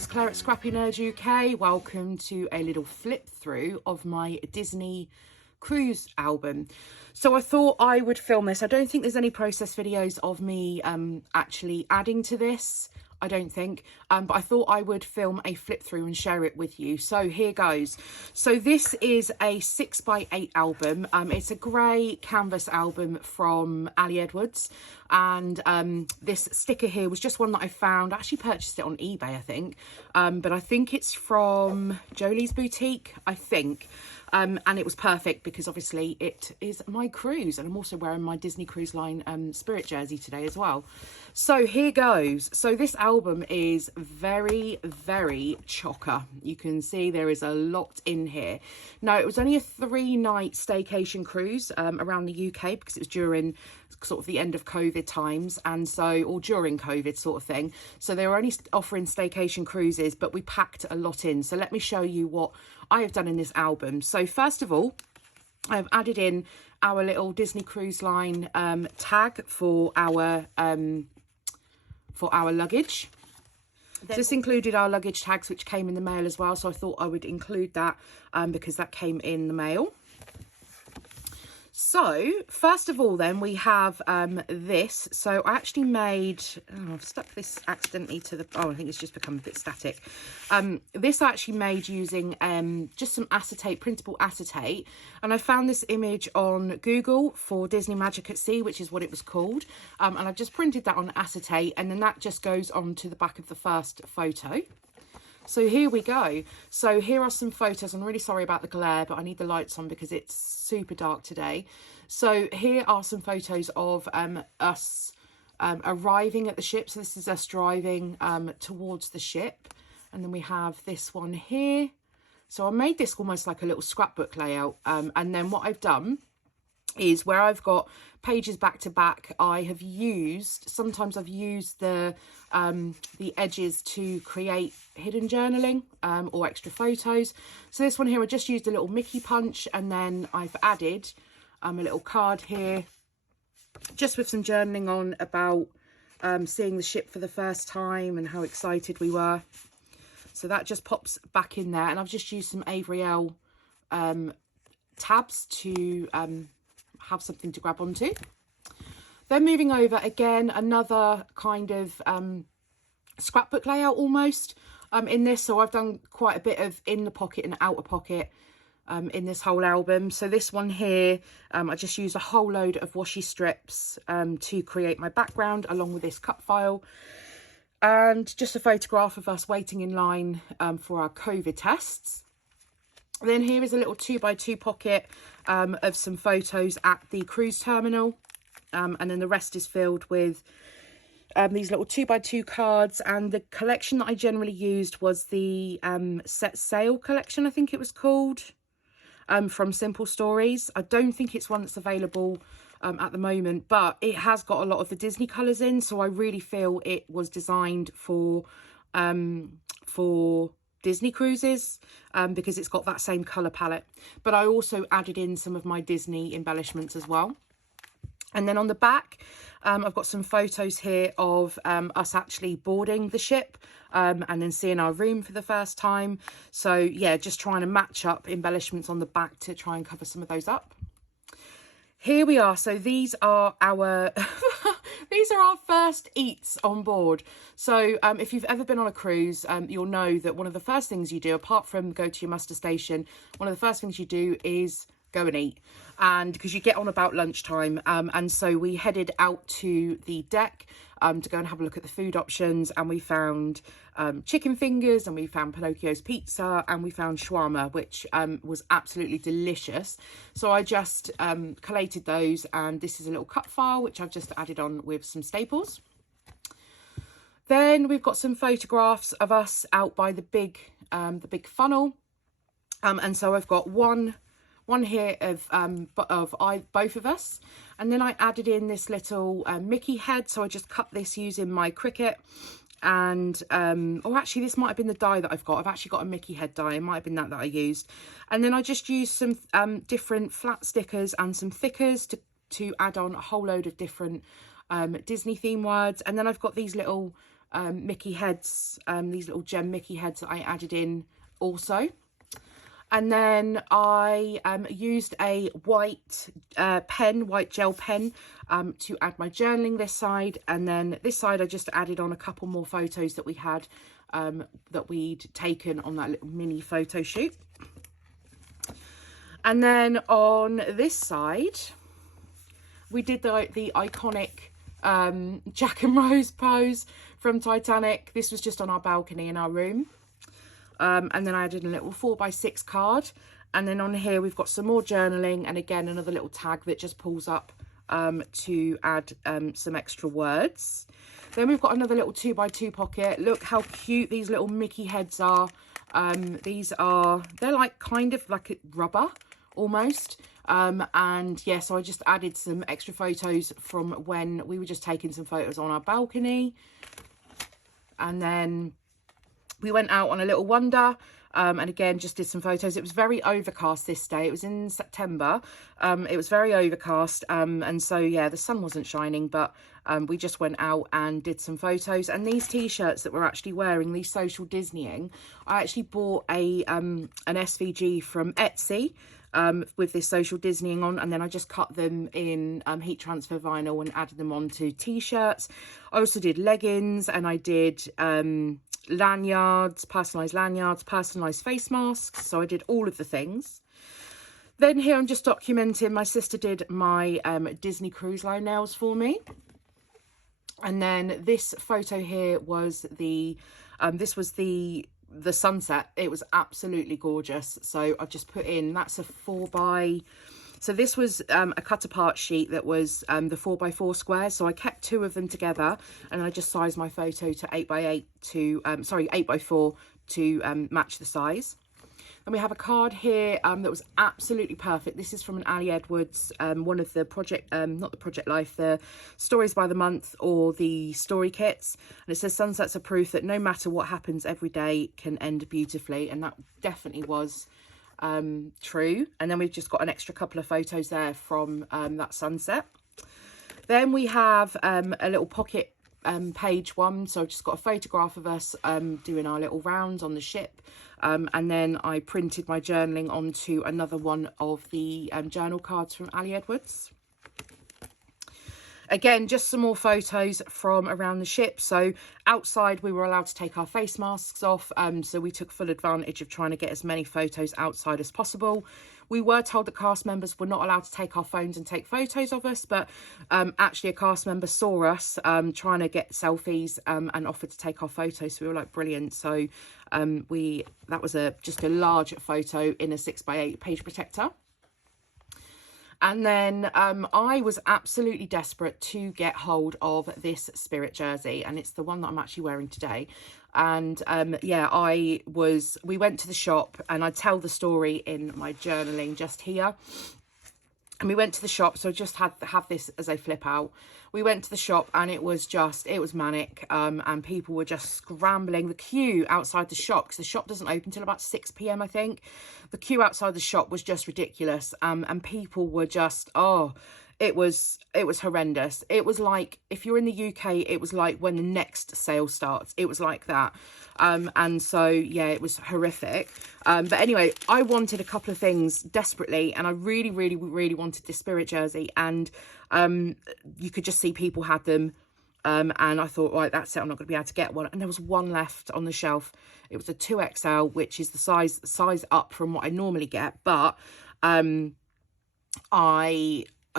it's Claire at Scrappy Nerd UK. Welcome to a little flip through of my Disney cruise album. So I thought I would film this. I don't think there's any process videos of me actually adding to this. I don't think, but I thought I would film a flip through and share it with you. So here goes. So this is a 6x8 album. It's a grey canvas album from Ali Edwards. And this sticker here was just one that I found. I actually purchased it on eBay, I think. But I think it's from Jolie's Boutique, I think. And it was perfect because obviously it is my cruise, and I'm also wearing my Disney Cruise Line Spirit jersey today as well. So here goes. So this album is very, very chocker. You can see there is a lot in here. Now, it was only a 3-night staycation cruise around the UK because it was during sort of the end of COVID times, and so, or during COVID sort of thing. So they were only offering staycation cruises, but we packed a lot in. So let me show you what I have done in this album. So first of all, I've added in our little Disney Cruise Line tag for our luggage. This included our luggage tags, which came in the mail as well. So I thought I would include that because that came in the mail. So first of all, then we have this. So I actually made, I've stuck this accidentally to the, I think it's just become a bit static. This I actually made using just some acetate, printable acetate. And I found this image on Google for Disney Magic at Sea, which is what it was called. And I've just printed that on acetate, and then that just goes onto the back of the first photo. So here we go. So here are some photos. I'm really sorry about the glare, but I need the lights on because it's super dark today. So here are some photos of us arriving at the ship. So this is us driving towards the ship. And then we have this one here. So I made this almost like a little scrapbook layout. And then what I've done is where I've got pages back to back, I have used, sometimes I've used the edges to create hidden journaling or extra photos. So this one here, I just used a little Mickey punch, and then I've added a little card here just with some journaling on about seeing the ship for the first time and how excited we were. So that just pops back in there, and I've just used some Avery Elle tabs to have something to grab onto. Then moving over, again, another kind of scrapbook layout almost in this. So I've done quite a bit of in the pocket and outer pocket in this whole album. So this one here, I just used a whole load of washi strips to create my background along with this cut file. And just a photograph of us waiting in line for our COVID tests. Then here is a little 2x2 pocket of some photos at the cruise terminal. And then the rest is filled with these little 2x2 cards. And the collection that I generally used was the Set Sail collection, I think it was called, from Simple Stories. I don't think it's one that's available at the moment, but it has got a lot of the Disney colours in. So I really feel it was designed for Disney cruises because it's got that same colour palette. But I also added in some of my Disney embellishments as well. And then on the back, I've got some photos here of us actually boarding the ship and then seeing our room for the first time. So yeah, just trying to match up embellishments on the back to try and cover some of those up. Here we are. So these are our these are our first eats on board. So if you've ever been on a cruise, you'll know that one of the first things you do, apart from go to your muster station, one of the first things you do is go and eat. And because you get on about lunchtime, and so we headed out to the deck to go and have a look at the food options, and we found chicken fingers, and we found Pinocchio's pizza, and we found shawarma, which was absolutely delicious. So I just collated those, and this is a little cut file which I've just added on with some staples. Then we've got some photographs of us out by the big funnel, and so I've got one here of both of us, and then I added in this little Mickey head. So I just cut this using my Cricut, and oh, actually this might have been the die that I've actually got a Mickey head die. It might have been that I used. And then I just used some different flat stickers and some thickers to add on a whole load of different Disney theme words. And then I've got these little Mickey heads, these little gem Mickey heads that I added in also. And then I used a white white gel pen to add my journaling this side. And then this side I just added on a couple more photos that we had, that we'd taken on that little mini photo shoot. And then on this side, we did the iconic Jack and Rose pose from Titanic. This was just on our balcony in our room. And then I added a little 4x6 card. And then on here, we've got some more journaling. And again, another little tag that just pulls up to add some extra words. Then we've got another little 2x2 pocket. Look how cute these little Mickey heads are. They're like kind of like rubber almost. And yeah, so I just added some extra photos from when we were just taking some photos on our balcony. And then we went out on a little wander, and again, just did some photos. It was very overcast this day. It was in September. It was very overcast. And so, yeah, the sun wasn't shining, but we just went out and did some photos. And these T-shirts that we're actually wearing, these social Disneying, I actually bought an SVG from Etsy with this social Disneying on, and then I just cut them in heat transfer vinyl and added them onto T-shirts. I also did leggings, and I did lanyards, personalised face masks. So I did all of the things. Then here I'm just documenting, my sister did my Disney Cruise Line nails for me. And then this photo here was the sunset. It was absolutely gorgeous. So I've just put in, that's a 4x, so this was a cut apart sheet that was the 4x4 squares. So I kept two of them together, and I just sized my photo to 8x8 to 8x4 to match the size. And we have a card here that was absolutely perfect. This is from an Ali Edwards, one of the project, not the Project Life, the Stories by the Month or the story kits. And it says, sunsets are proof that no matter what happens, every day can end beautifully. And that definitely was true. And then we've just got an extra couple of photos there from that sunset. Then we have a little pocket page one. So I've just got a photograph of us doing our little rounds on the ship. And then I printed my journaling onto another one of the journal cards from Ali Edwards. Again, just some more photos from around the ship. So outside, we were allowed to take our face masks off. So we took full advantage of trying to get as many photos outside as possible. We were told that cast members were not allowed to take our phones and take photos of us, but actually a cast member saw us trying to get selfies and offered to take our photos. So we were like, brilliant. So that was just a large photo in a 6x8 page protector. And then I was absolutely desperate to get hold of this Spirit jersey, and it's the one that I'm actually wearing today. And yeah, we went to the shop, and I tell the story in my journaling just here. And we went to the shop, so I just have this as a flip out. We went to the shop, and it was manic, and people were just scrambling. The queue outside the shop, because the shop doesn't open till about 6 p.m, I think. The queue outside the shop was just ridiculous, and people were just, it was horrendous. It was like, if you're in the UK, it was like when the next sale starts. It was like that. And so, yeah, it was horrific. But anyway, I wanted a couple of things desperately, and I really, really, really wanted this Spirit jersey. And you could just see people had them. And I thought, right, that's it. I'm not going to be able to get one. And there was one left on the shelf. It was a 2XL, which is the size up from what I normally get. But I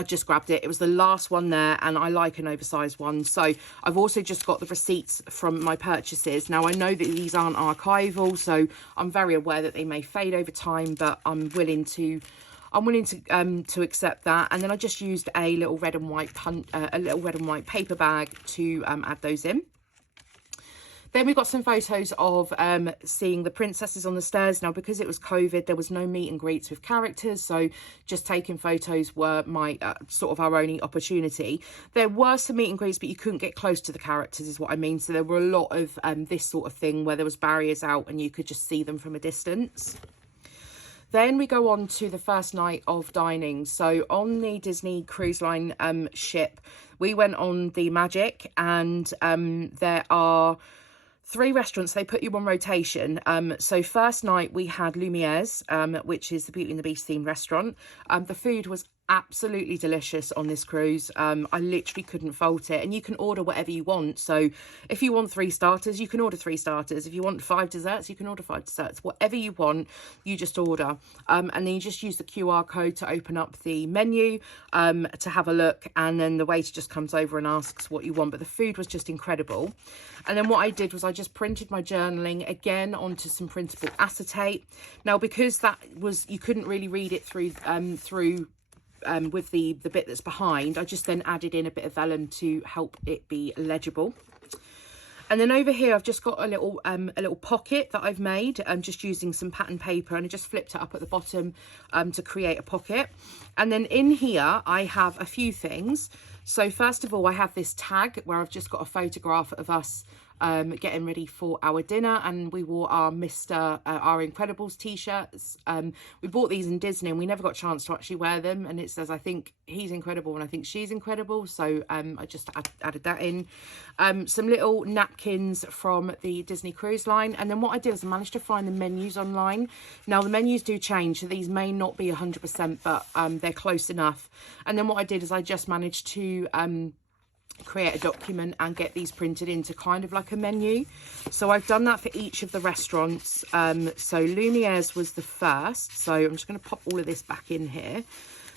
just grabbed it. It was the last one there, and I like an oversized one. So I've also just got the receipts from my purchases. Now, I know that these aren't archival, so I'm very aware that they may fade over time, but I'm willing to accept that. And then I just used a little red and white paper bag to add those in. Then we got some photos of seeing the princesses on the stairs. Now, because it was COVID, there was no meet and greets with characters. So just taking photos were my sort of our only opportunity. There were some meet and greets, but you couldn't get close to the characters is what I mean. So there were a lot of this sort of thing where there was barriers out and you could just see them from a distance. Then we go on to the first night of dining. So on the Disney Cruise Line ship, we went on the Magic, and there are 3 restaurants. They put you on rotation. So first night we had Lumiere's, which is the Beauty and the Beast themed restaurant. The food was absolutely delicious on this cruise. I literally couldn't fault it, and you can order whatever you want. So if you want 3 starters, you can order 3 starters. If you want 5 desserts, you can order 5 desserts. Whatever you want, you just order, and then you just use the QR code to open up the menu to have a look, and then the waiter just comes over and asks what you want. But the food was just incredible. And then what I did was I just printed my journaling again onto some printable acetate. Now, because that was, you couldn't really read it through with the bit that's behind, I just then added in a bit of vellum to help it be legible. And then over here I've just got a little pocket that I've made, just using some pattern paper, and I just flipped it up at the bottom to create a pocket. And then in here I have a few things. So first of all, I have this tag where I've just got a photograph of us getting ready for our dinner, and we wore our our Incredibles t-shirts. We bought these in Disney and we never got a chance to actually wear them, and it says I think he's incredible and I think she's incredible, so I just added that in. Some little napkins from the Disney Cruise Line, and then what I did is I managed to find the menus online. Now the menus do change, so these may not be 100%, but they're close enough. And then what I did is I just managed to create a document and get these printed into kind of like a menu. So I've done that for each of the restaurants. So Lumiere's was the first, so I'm just going to pop all of this back in here.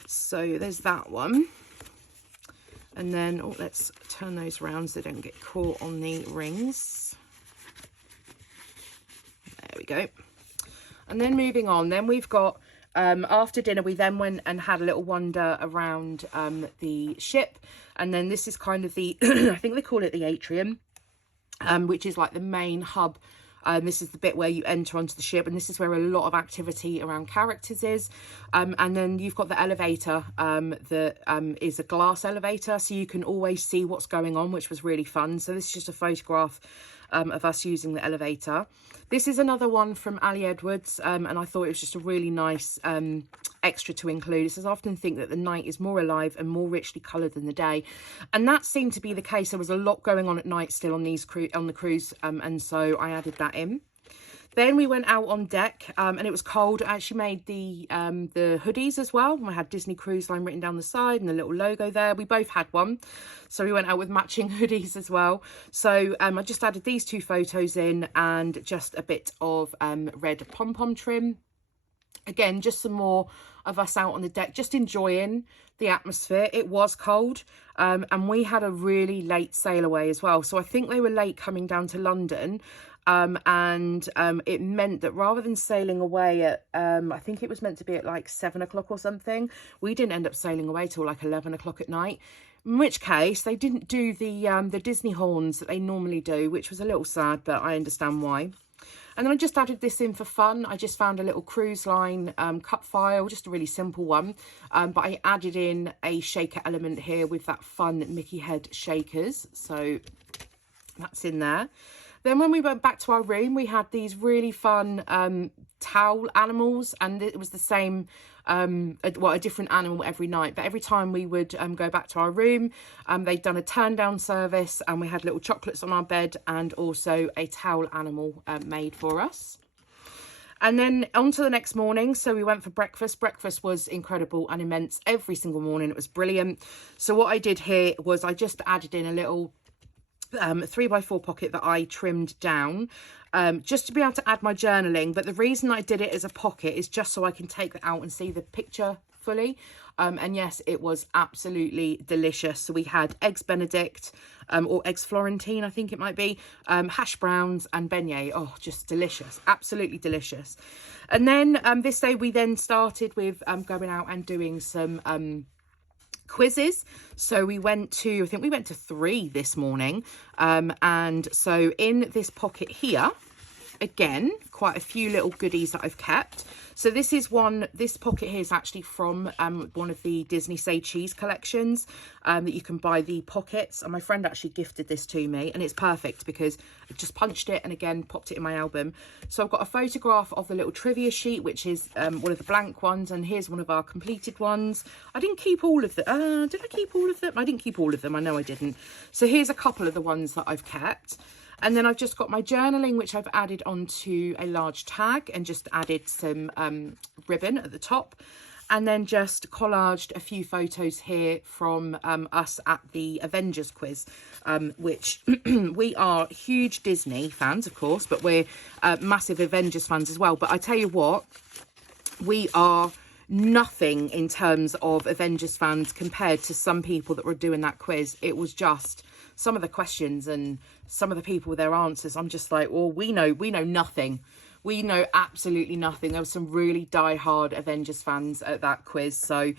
So there's that one, and then let's turn those around so they don't get caught on the rings. There we go. And then moving on, then we've got after dinner we then went and had a little wander around the ship. And then this is kind of the I think they call it the atrium, which is like the main hub. This is the bit where you enter onto the ship, and this is where a lot of activity around characters is. And then you've got the elevator that is a glass elevator, so you can always see what's going on, which was really fun. So this is just a photograph of us using the elevator. This is another one from Ali Edwards, and I thought it was just a really nice extra to include. It says, I often think that the night is more alive and more richly coloured than the day, and that seemed to be the case. There was a lot going on at night still on the cruise, and so I added that in. Then we went out on deck, and it was cold. I actually made the hoodies as well. I had Disney Cruise Line written down the side and the little logo there. We both had one, so we went out with matching hoodies as well. So I just added these 2 photos in, and just a bit of red pom-pom trim. Again, just some more of us out on the deck, just enjoying the atmosphere. It was cold, and we had a really late sail away as well. So I think they were late coming down to London. And it meant that rather than sailing away at I think it was meant to be at like 7 o'clock or something, we didn't end up sailing away till like 11 o'clock at night, in which case they didn't do the Disney horns that they normally do, which was a little sad, but I understand why. And then I just added this in for fun. I just found a little cruise line cut file, just a really simple one, but I added in a shaker element here with that fun Mickey head shakers, so that's in there. Then when we went back to our room, we had these really fun towel animals, and it was the same, a different animal every night. But every time we would go back to our room, they'd done a turn down service, and we had little chocolates on our bed and also a towel animal made for us. And then on to the next morning. So we went for breakfast. Breakfast was incredible and immense every single morning. It was brilliant. So what I did here was I just added in a little 3x4 pocket that I trimmed down just to be able to add my journaling. But the reason I did it as a pocket is just so I can take that out and see the picture fully. And yes, it was absolutely delicious. So we had eggs Benedict, or eggs Florentine, I think it might be, hash browns and beignet. Oh, just delicious, absolutely delicious. And then this day we then started with going out and doing some quizzes. So we went to, I think we went to 3 this morning, and so in this pocket here again, quite a few little goodies that I've kept. So this is one, this pocket here is actually from one of the Disney Say Cheese collections that you can buy the pockets. And my friend actually gifted this to me, and it's perfect because I just punched it and again popped it in my album. So I've got a photograph of the little trivia sheet, which is one of the blank ones, and here's one of our completed ones. I didn't keep all of them. Did I keep all of them? I didn't keep all of them. I know I didn't. So here's a couple of the ones that I've kept. And then I've just got my journaling, which I've added onto a large tag and just added some ribbon at the top. And then just collaged a few photos here from us at the Avengers quiz, which we are huge Disney fans, of course, but we're massive Avengers fans as well. But I tell you what, we are nothing in terms of Avengers fans compared to some people that were doing that quiz. It was just some of the questions and some of the people with their answers. I'm just like, well, we know nothing. We know absolutely nothing. There were some really die-hard Avengers fans at that quiz. So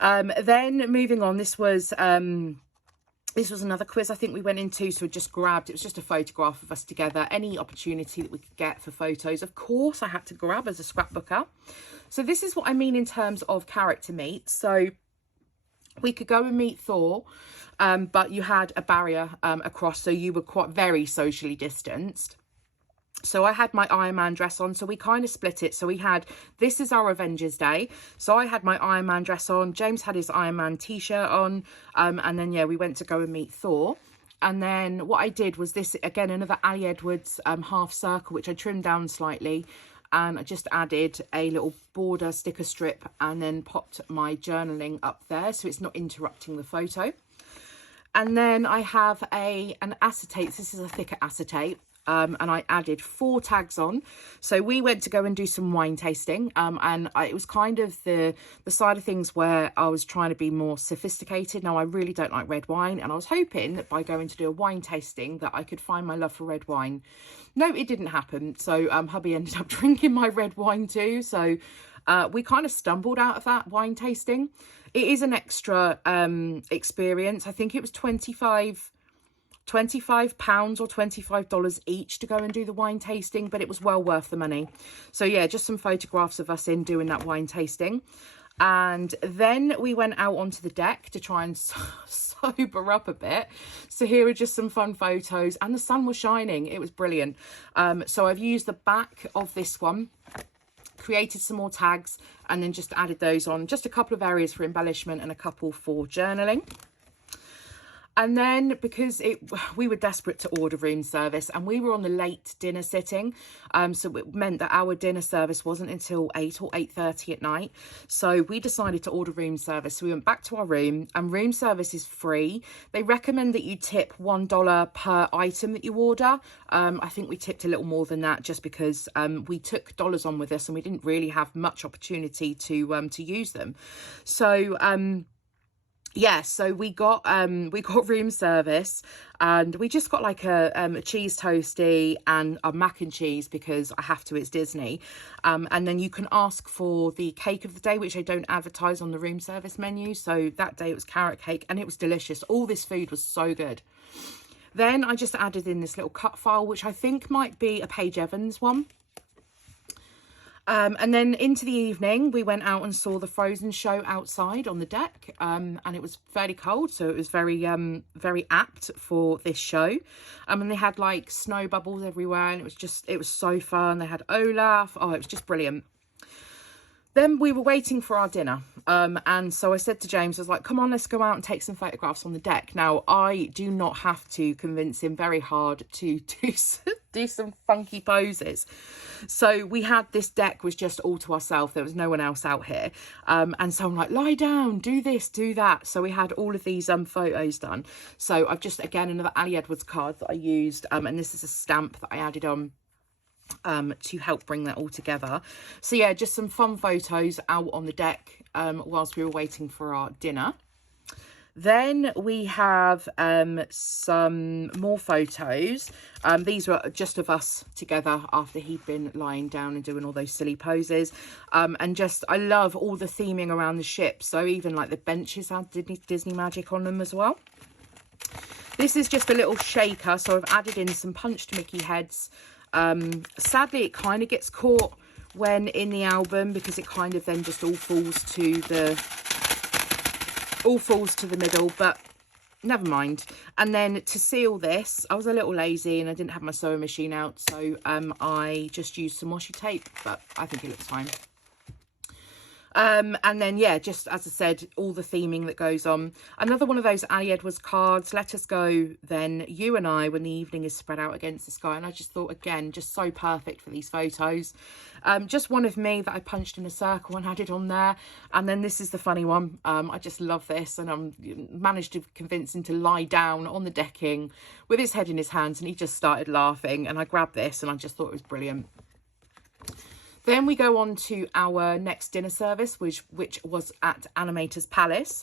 then moving on, this was another quiz I think we went into. So I just grabbed, it was just a photograph of us together. Any opportunity that we could get for photos, of course, I had to grab as a scrapbooker. So this is what I mean in terms of character meet. So we could go and meet Thor, but you had a barrier across, so you were quite very socially distanced. So I had my Iron Man dress on, so we kind of split it. So we had, this is our Avengers Day. So I had my Iron Man dress on, James had his Iron Man t-shirt on, and then, yeah, we went to go and meet Thor. And then what I did was this, again, another Ali Edwards half circle, which I trimmed down slightly. And I just added a little border sticker strip and then popped my journaling up there so it's not interrupting the photo. And then I have an acetate. This is a thicker acetate. And I added 4 tags on. So we went to go and do some wine tasting. It was kind of the side of things where I was trying to be more sophisticated. Now, I really don't like red wine. And I was hoping that by going to do a wine tasting that I could find my love for red wine. No, it didn't happen. So hubby ended up drinking my red wine too. So we kind of stumbled out of that wine tasting. It is an extra experience. I think it was £25 or $25 each to go and do the wine tasting, but it was well worth the money. So yeah, just some photographs of us in doing that wine tasting. And then we went out onto the deck to try and sober up a bit. So here are just some fun photos, and the sun was shining. It was brilliant. So I've used the back of this one, created some more tags, and then just added those on. Just a couple of areas for embellishment and a couple for journaling. And then because we were desperate to order room service and we were on the late dinner sitting, so it meant that our dinner service wasn't until 8 or 8:30 at night. So we decided to order room service. So we went back to our room, and room service is free. They recommend that you tip $1 per item that you order. I think we tipped a little more than that just because we took dollars on with us and we didn't really have much opportunity to use them. So yeah, so we got room service, and we just got like a cheese toastie and a mac and cheese because I have to, it's Disney. And then you can ask for the cake of the day, which I don't advertise on the room service menu. So that day it was carrot cake, and it was delicious. All this food was so good. Then I just added in this little cut file, which I think might be a Paige Evans one. And then into the evening, we went out and saw the Frozen show outside on the deck, and it was fairly cold, so it was very apt for this show. And they had like snow bubbles everywhere, and it was so fun. They had Olaf. Oh, it was just brilliant. Then we were waiting for our dinner, and so I said to James, I was like, come on, let's go out and take some photographs on the deck. Now, I do not have to convince him very hard to do some funky poses. So we had, this deck was just all to ourselves. There was no one else out here. And so I'm like, lie down, do this, do that. So we had all of these photos done. So I've just, again, another Ali Edwards card that I used, and this is a stamp that I added on to help bring that all together. So yeah, just some fun photos out on the deck whilst we were waiting for our dinner. Then we have some more photos. These were just of us together after he'd been lying down and doing all those silly poses. And just, I love all the theming around the ship. So even like the benches had Disney magic on them as well. This is just a little shaker. So I've added in some punched Mickey heads Sadly, it kind of gets caught when in the album, because it kind of then just all falls to the middle, but never mind. And then to seal this, I was a little lazy and I didn't have my sewing machine out, so I just used some washi tape, but I think it looks fine. And then, yeah, just as I said, all the theming that goes on. Another one of those Ali Edwards cards, let us go then, you and I, when the evening is spread out against the sky. And I just thought, again, just so perfect for these photos. Just one of me that I punched in a circle and added on there. And then this is the funny one. I just love this. And I managed to convince him to lie down on the decking with his head in his hands. And he just started laughing. And I grabbed this and I just thought it was brilliant. Then we go on to our next dinner service, which was at Animator's Palace.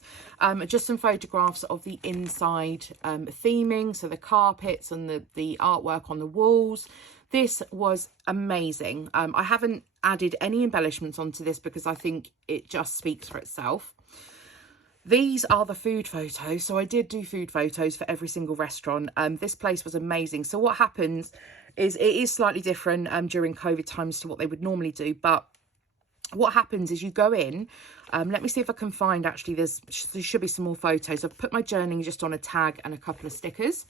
Just some photographs of the inside theming, so the carpets and the artwork on the walls. This was amazing. I haven't added any embellishments onto this because I think it just speaks for itself. These are the food photos. So I did do food photos for every single restaurant. This place was amazing. So what happens is it is slightly different during COVID times to what they would normally do. But what happens is you go in. Let me see if I can find, actually, there should be some more photos. I've put my journaling just on a tag and a couple of stickers.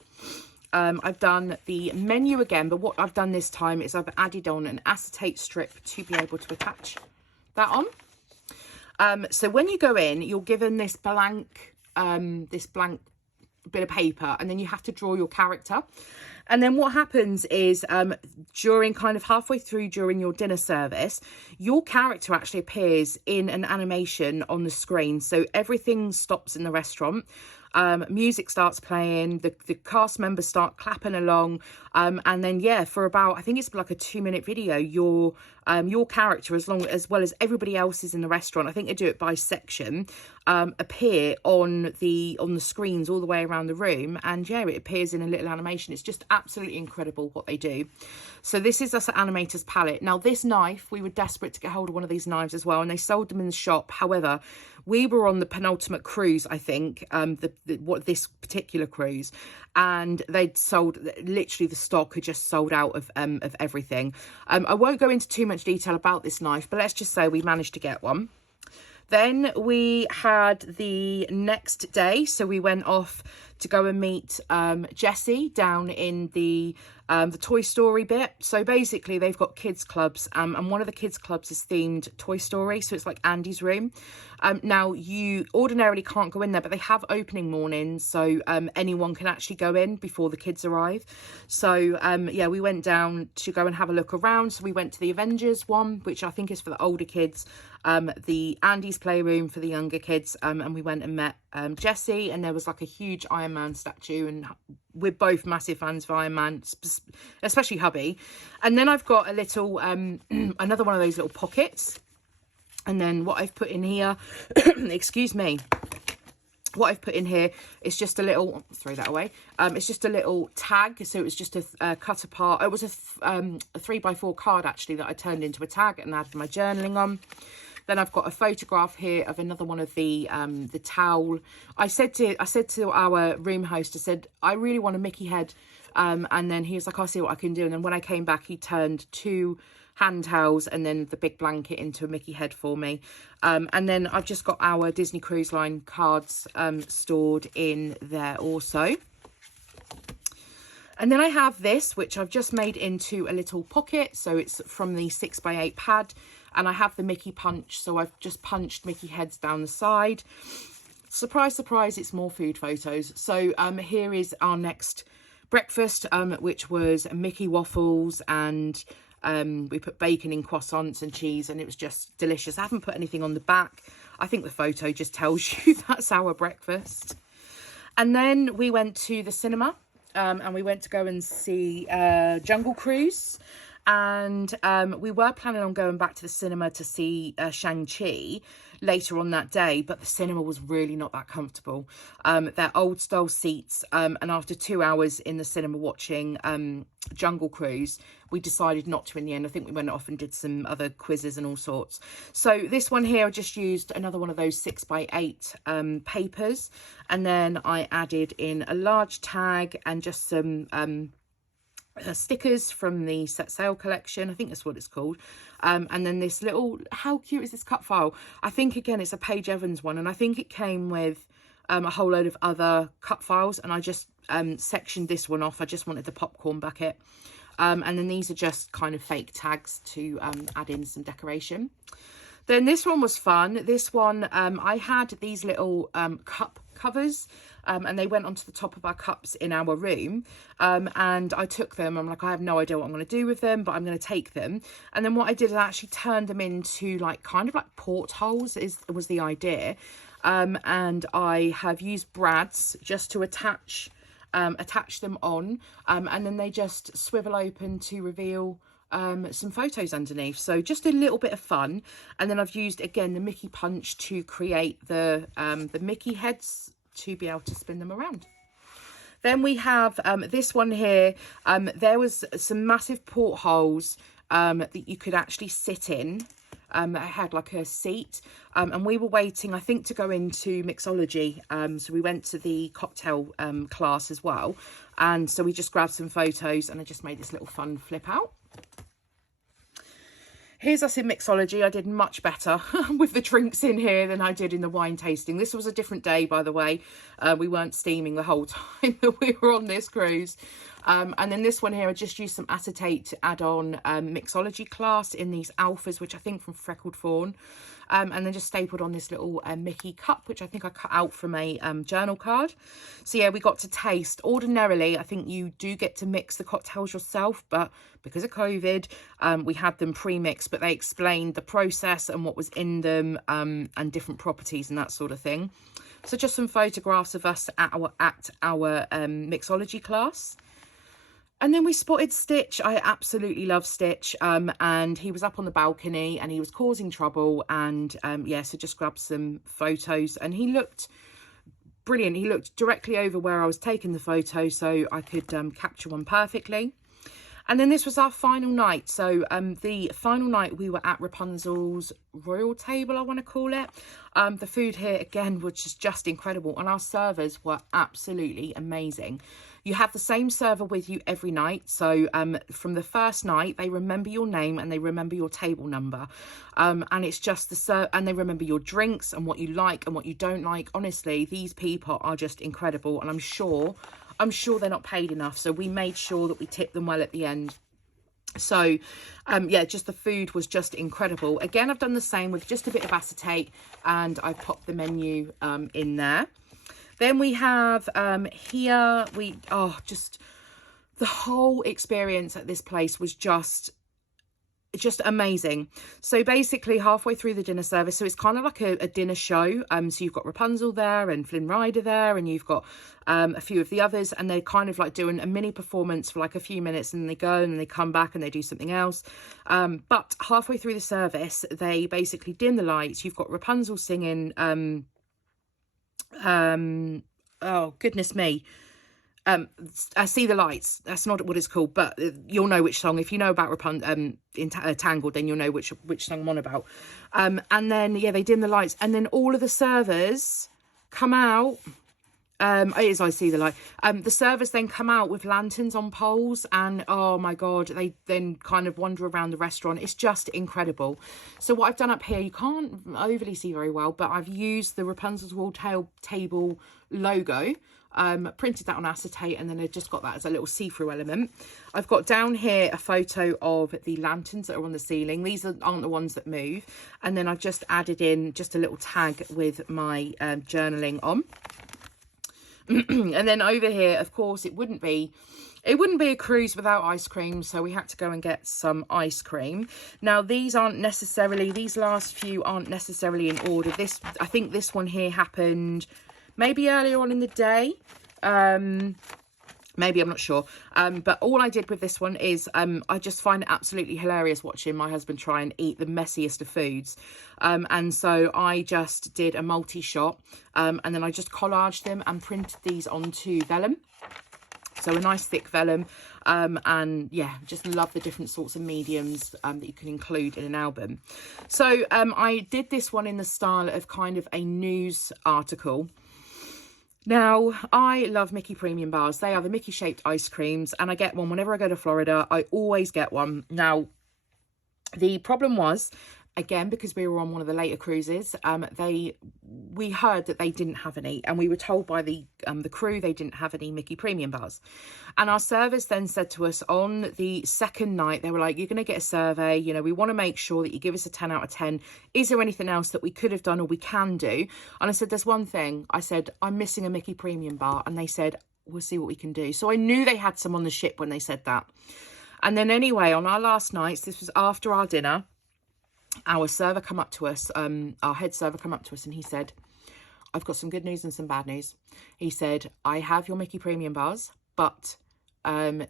I've done the menu again, but what I've done this time is I've added on an acetate strip to be able to attach that on. So when you go in, you're given this blank bit of paper, and then you have to draw your character. And then what happens is during kind of halfway through during your dinner service, your character actually appears in an animation on the screen. So everything stops in the restaurant. Music starts playing, the cast members start clapping along, and then, yeah, for about, I think it's like a 2-minute video, your character, as well as everybody else's in the restaurant, I think they do it by section, appear on the screens all the way around the room. And yeah, it appears in a little animation. It's just absolutely incredible what they do. So this is us at Animator's Palette. Now, this knife, we were desperate to get hold of one of these knives as well, and they sold them in the shop. However, we were on the penultimate cruise, I think, this particular cruise, and they'd sold, literally the stock had just sold out of everything. I won't go into too much detail about this knife, but let's just say we managed to get one. Then we had the next day, so we went off to go and meet Jessie down in the Toy Story bit. So basically they've got kids clubs, and one of the kids clubs is themed Toy Story, so it's like Andy's room. Now, you ordinarily can't go in there, but they have opening mornings, so anyone can actually go in before the kids arrive. So yeah, we went down to go and have a look around. So we went to the Avengers one, which I think is for the older kids, the Andy's playroom for the younger kids, and we went and met Jessie, and there was like a huge Iron Man statue, and we're both massive fans of Iron Man, especially hubby. And then I've got a little another one of those little pockets, and then what I've put in here excuse me, what I've put in here is just a little, throw that away, it's just a little tag. So it was just a cut apart, it was a 3x4 card actually that I turned into a tag and added my journaling on. Then I've got a photograph here of another one of the towel. I said to our room host, I said, I really want a Mickey head. And then he was like, I'll see what I can do. And then when I came back, he turned 2 hand towels and then the big blanket into a Mickey head for me. And then I've just got our Disney Cruise Line cards stored in there also. And then I have this, which I've just made into a little pocket. So it's from the 6x8 pad. And I have the Mickey punch, so I've just punched Mickey heads down the side. Surprise, surprise, it's more food photos. So here is our next breakfast, which was Mickey waffles, and we put bacon in croissants and cheese, and it was just delicious. I haven't put anything on the back. I think the photo just tells you that's our breakfast. And then we went to the cinema, and we went to go and see Jungle Cruise. And we were planning on going back to the cinema to see Shang-Chi later on that day, but the cinema was really not that comfortable. They're old style seats, and after 2 hours in the cinema watching Jungle Cruise, we decided not to in the end. I think we went off and did some other quizzes and all sorts. So this one here, I just used another one of those 6x8 papers, and then I added in a large tag and just some stickers from the Set Sail collection. I think that's what it's called. And then this little, how cute is this cut file? I think, again, it's a Paige Evans one. And I think it came with a whole load of other cut files. And I just sectioned this one off. I just wanted the popcorn bucket. And then these are just kind of fake tags to add in some decoration. Then this one was fun. This one, I had these little cup covers, and they went onto the top of our cups in our room, and I took them. I'm like, I have no idea what I'm going to do with them, but I'm going to take them. And then what I did is I actually turned them into like kind of like portholes was the idea. And I have used brads just to attach them on, and then they just swivel open to reveal some photos underneath. So just a little bit of fun. And then I've used, again, the Mickey punch to create the Mickey heads to be able to spin them around. Then we have this one here. There was some massive portholes that you could actually sit in. That had like a seat, and we were waiting, I think, to go into mixology. So we went to the cocktail class as well, and so we just grabbed some photos, and I just made this little fun flip out. Here's us in mixology. I did much better with the drinks in here than I did in the wine tasting. This was a different day, by the way. We weren't steaming the whole time that we were on this cruise. And then this one here, I just used some acetate to add on mixology class in these alphas, which I think from Freckled Fawn. And then just stapled on this little Mickey cup, which I think I cut out from a journal card. So yeah, we got to taste. Ordinarily, I think you do get to mix the cocktails yourself, but because of COVID, we had them pre-mixed, but they explained the process and what was in them, and different properties and that sort of thing. So just some photographs of us at our mixology class. And then we spotted Stitch. I absolutely love Stitch. And he was up on the balcony and he was causing trouble. And yeah, so just grabbed some photos, and he looked brilliant. He looked directly over where I was taking the photo, so I could capture one perfectly. And then this was our final night. So the final night we were at Rapunzel's Royal Table, I want to call it. The food here, again, was just incredible. And our servers were absolutely amazing. You have the same server with you every night. So from the first night, they remember your name and they remember your table number. And it's just and they remember your drinks and what you like and what you don't like. Honestly, these people are just incredible. And I'm sure they're not paid enough. So we made sure that we tipped them well at the end. So yeah, just the food was just incredible. Again, I've done the same with just a bit of acetate, and I popped the menu in there. Then we have here, just the whole experience at this place was just amazing. So basically halfway through the dinner service, so it's kind of like a dinner show. So you've got Rapunzel there and Flynn Rider there, and you've got a few of the others, and they're kind of like doing a mini performance for like a few minutes, and then they go and then they come back and they do something else. But halfway through the service, they basically dim the lights. You've got Rapunzel singing, oh goodness me, I See the Lights. That's not what it's called, but you'll know which song. If you know about Tangled, then you'll know which song I'm on about. And then yeah, they dim the lights, and then all of the servers come out. It is I See the Light. The servers then come out with lanterns on poles, and oh my god, they then kind of wander around the restaurant. It's just incredible. So what I've done up here, you can't overly see very well, but I've used the Rapunzel's Royal Table logo, printed that on acetate, and then I've just got that as a little see-through element. I've got down here a photo of the lanterns that are on the ceiling. These aren't the ones that move. And then I've just added in just a little tag with my journaling on. And then over here, of course, it wouldn't be a cruise without ice cream, so we had to go and get some ice cream. Now these last few aren't necessarily in order. I think this one here happened maybe earlier on in the day, maybe, I'm not sure, but all I did with this one is I just find it absolutely hilarious watching my husband try and eat the messiest of foods, and so I just did a multi-shot, and then I just collaged them and printed these onto vellum. So a nice thick vellum, and yeah, just love the different sorts of mediums that you can include in an album. So I did this one in the style of kind of a news article. Now, I love Mickey premium bars. They are the Mickey shaped ice creams, and I get one whenever I go to Florida. I always get one. Now, the problem was, again, because we were on one of the later cruises, we heard that they didn't have any, and we were told by the crew they didn't have any Mickey premium bars. And our servers then said to us on the second night, they were like, you're going to get a survey, you know, we want to make sure that you give us a 10 out of 10. Is there anything else that we could have done or we can do? And I said, there's one thing. I said, I'm missing a Mickey premium bar. And they said, we'll see what we can do. So I knew they had some on the ship when they said that. And then anyway, on our last nights, this was after our dinner, our server come up to us, our head server come up to us, and he said, I've got some good news and some bad news. He said, I have your Mickey premium bars, but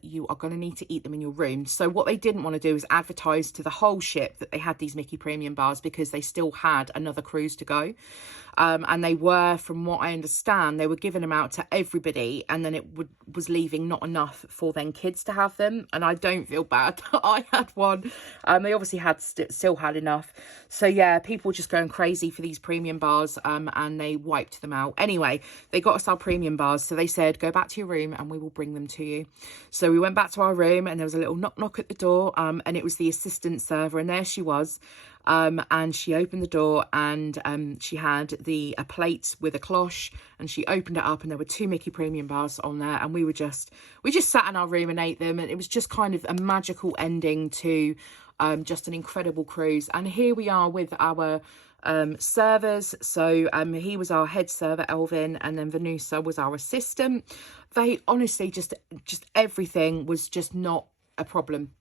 you are going to need to eat them in your room. So what they didn't want to do is advertise to the whole ship that they had these Mickey premium bars, because they still had another cruise to go. And they were, from what I understand, they were giving them out to everybody, and then was leaving not enough for then kids to have them. And I don't feel bad that I had one. They obviously still had enough. So yeah, people were just going crazy for these premium bars, and they wiped them out. Anyway, they got us our premium bars, so they said, go back to your room and we will bring them to you. So we went back to our room, and there was a little knock at the door, and it was the assistant server, and there she was. And she opened the door, and she had a plate with a cloche, and she opened it up, and there were 2 Mickey premium bars on there, and we just sat in our room and ate them, and it was just kind of a magical ending to just an incredible cruise. And here we are with our servers. So he was our head server, Elvin, and then Venusa was our assistant. They honestly just everything was just not a problem.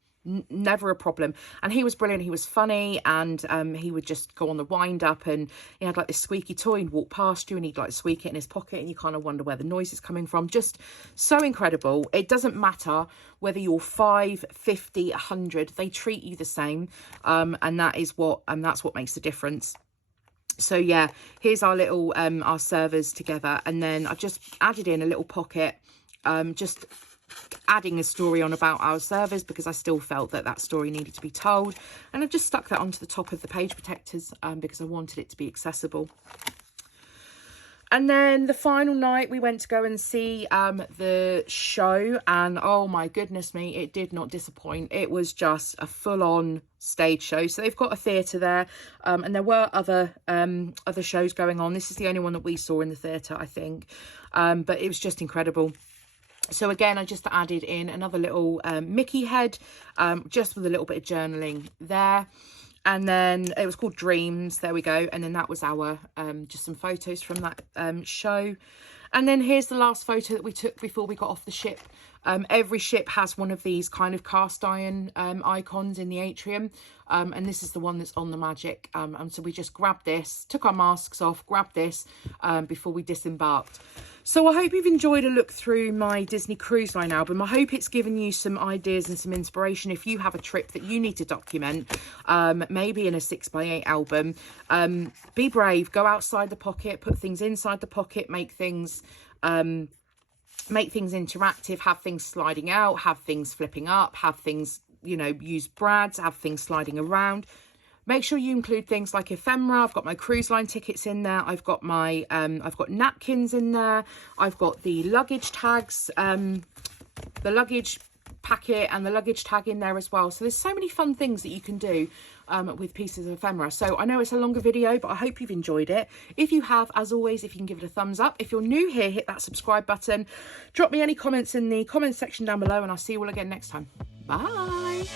Never a problem. And he was brilliant. He was funny, and he would just go on the wind up, and he had like this squeaky toy and walk past you, and he'd like squeak it in his pocket, and you kind of wonder where the noise is coming from. Just so incredible. It doesn't matter whether you're 5, 50, 100, they treat you the same, and that's what makes the difference. So yeah, here's our little our servers together, and then I've just added in a little pocket, just adding a story on about our servers, because I still felt that story needed to be told, and I've just stuck that onto the top of the page protectors, because I wanted it to be accessible. And then the final night, we went to go and see the show, and oh my goodness me, it did not disappoint. It was just a full-on stage show. So they've got a theatre there, and there were other shows going on. This is the only one that we saw in the theatre, I think, but it was just incredible. So again, I just added in another little Mickey head, just with a little bit of journaling there. And then it was called Dreams. There we go. And then that was our just some photos from that show. And then here's the last photo that we took before we got off the ship. Every ship has one of these kind of cast iron icons in the atrium. And this is the one that's on the Magic. And so we just grabbed this, took our masks off, grabbed this before we disembarked. So I hope you've enjoyed a look through my Disney Cruise Line album. I hope it's given you some ideas and some inspiration if you have a trip that you need to document, maybe in a 6x8 album. Be brave, go outside the pocket, put things inside the pocket, make things interactive, have things sliding out, have things flipping up, have things, you know, use brads, have things sliding around. Make sure you include things like ephemera. I've got my cruise line tickets in there. I've got my, I've got napkins in there. I've got the luggage tags, the luggage packet and the luggage tag in there as well. So there's so many fun things that you can do with pieces of ephemera. So I know it's a longer video, but I hope you've enjoyed it. If you have, as always, if you can give it a thumbs up. If you're new here, hit that subscribe button. Drop me any comments in the comments section down below, and I'll see you all again next time. Bye.